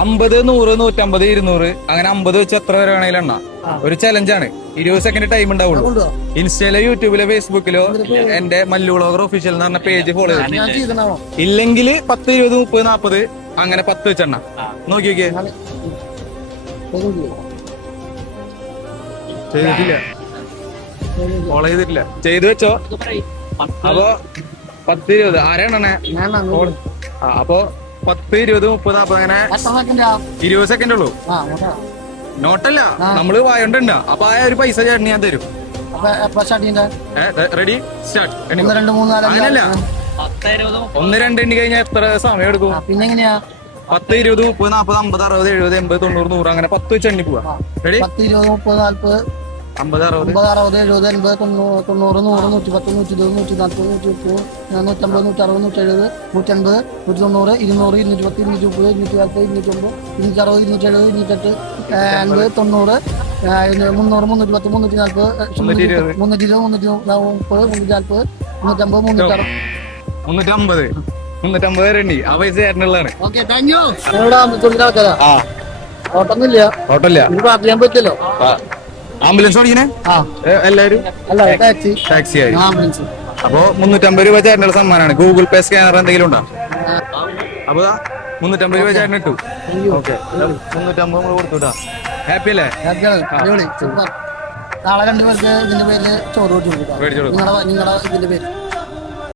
50, 100, 150, 200 അങ്ങനെ 50 വെച്ച് എത്ര വരെ വേണമെങ്കിലും എണ്ണ. ഒരു ചലഞ്ചാണ്. 20 സെക്കൻഡ് ടൈം ഉണ്ടാവുള്ളൂ. ഇൻസ്റ്റയിലോ യൂട്യൂബിലോ ഫേസ്ബുക്കിലോ എന്റെ മല്ലു വ്ളോഗർ ഒഫീഷ്യൽ എന്ന് പറഞ്ഞ പേജ് ഫോളോ ചെയ്തു. ഇല്ലെങ്കിൽ 10, 20, 30, 40 അങ്ങനെ 10 വെച്ചെണ്ണ നോക്കി നോക്കിയേ. ചെയ്തിട്ടില്ല, ഫോളോ ചെയ്തിട്ടില്ല. ചെയ്തു വെച്ചോ. അപ്പൊ 10, 20 ആരാണേ? അപ്പൊ 10, 20, 30, 40 അങ്ങനെ 20 സെക്കൻഡ് ഉള്ളൂ. നോട്ടല്ല, നമ്മള് വായണ്ട. അപ്പൊ ആ ഒരു പൈസ ചേട്ടന് ഞാൻ തരും. Ready start. അങ്ങനല്ല, 1, 2 എണ്ണി കഴിഞ്ഞാൽ എത്ര സമയം എടുക്കും? 10, 20, 30, 40, 50, 60, 70, 80, 90, 100 അങ്ങനെ 10 വെച്ച് എണ്ണി പോവാ. റെഡി? 10, 20, 30, 40, 50, 60, 70, 80, 90, 100, 110, 120, 140, 150, 150, 160, 170, 180, 190, 200, 210, 230, 240, 250, 260, 270, 208, 80, 90, 300, 310, 340, 320, 330, 350, 350 വരെ എണ്ണി. ആ പൈസ ചേട്ടനുള്ളതാണ്. ഓട്ടമില്ല, പറ്റില്ലല്ലോ. ആംബുലൻസ് ഓടിക്കണേ എല്ലാരും ടാക്സി ആയി. അപ്പൊ 350 രൂപ ചേട്ടനുള്ള സമ്മാനമാണ്. ഗൂഗിൾ പേ സ്കാനർ എന്തെങ്കിലും ഉണ്ടോ? അപ്പൊ 350 രൂപ ചേട്ടൻ ഇട്ടു. ഓക്കെ, 350 കൊടുത്തുട്ടാ. ഹാപ്പി അല്ലേ? നാളെ 2 പേർക്ക് ഇതിന്റെ പേരില് ചോറ് കൊടുത്തു. നിങ്ങളുടെ ഇതിന്റെ പേര്